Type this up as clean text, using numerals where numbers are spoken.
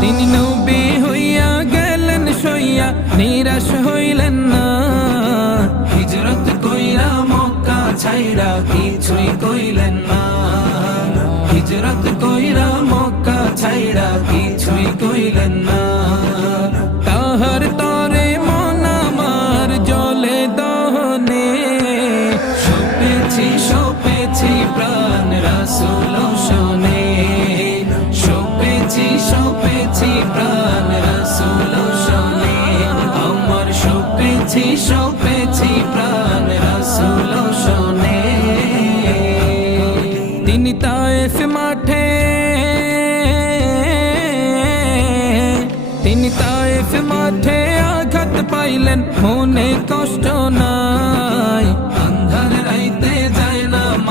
তিনি নবী হইয়া গেলেন সইয়া, নিরাশ হইলেন না। হিজরত কইরা মক্কা ছাইরা কিছুই কইলেন না। হিজরত কইরা মক্কা ছাইরা কিছুই কইলেন না। তাহার তরে মন আমার জলে দহনে, সপেছি প্রাণ রাসূল শোনে। সপেছি প্রাণ রাসূল শোনে। আমার সপেছি প্রাণ রাসূল শোনে। তিনি তায়েফ মাঠে আঘাত পাইলেন, মনে কষ্ট না।